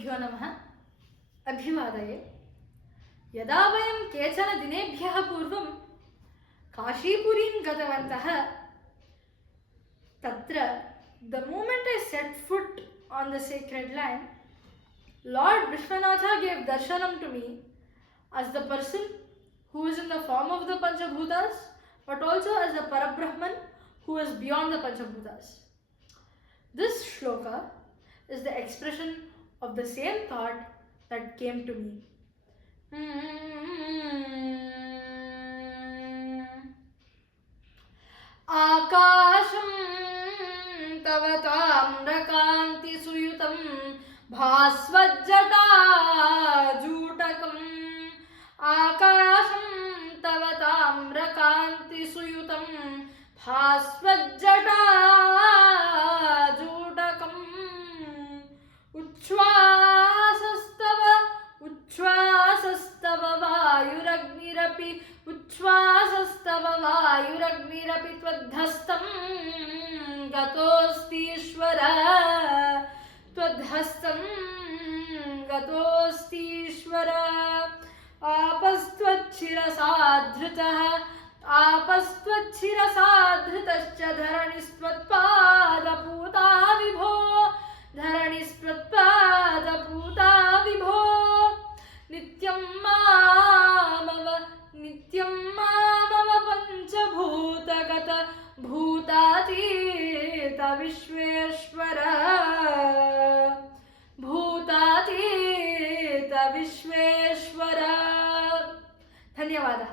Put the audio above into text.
गुरुभ्यो नमः। अभिवादये। यदा वयं केचन दिनेभ्यः पूर्वं काशीपुरीं गतवन्तः, तत्र the moment I set foot on the sacred land, Lord Vishwanatha gave darshanam to me as the person who is in the form of the Panchabhutas, but also as the Parabrahman who is beyond the Panchabhutas. This shloka is the expression of the same thought that came to me. Akasham tava tamrakanti suyutam bhasvajjata jutakam. Akasham tava tamrakanti suyutam bhasvajjata jutakam. उच्छ्वासस्तव वायुरग्निरपि त्वद्धस्तं गतोऽस्तीश्वर आपस्त्वच्छिरसाधृतश्च धरणिस्त्वत्पादपूता विभो नित्यं मामव पञ्चभूतगत भूतातीत विश्वेश्वर। धन्यवादः।